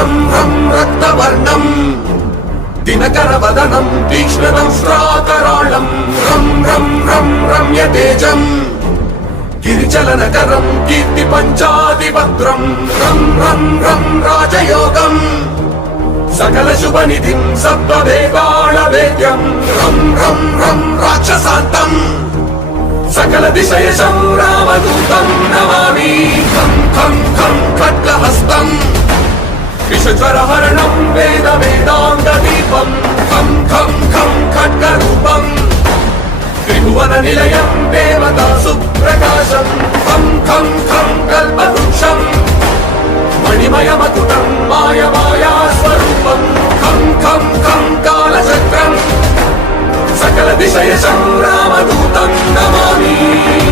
रं रं रक्तवर्णं दिनकरवदनं तीक्ष्णदंष्ट्राकराळं रं रं रं रम्यतेजं गिरिचलनकरं कीर्तिपञ्चादिभद्रं रं रं रं राजयोगं सकलशुभनिधिं सप्तवेदालवेद्यं रं रं रं राक्षसान्तं सकलदिशयशं रामदूतं नमामि खं खं खं खड्गहस्तं विषज्वरहरणं वेदवेदान्तदीपं खं खं खं खड्गरूपं त्रिभुवननिलयं देवतासुप्रकाशं खं खं खं कल्पवृक्षं मणिमयमकुटं मायमायास्वरूपं खं खं खं कालचक्रं सकलदिशयशं रामदूतं नमामि।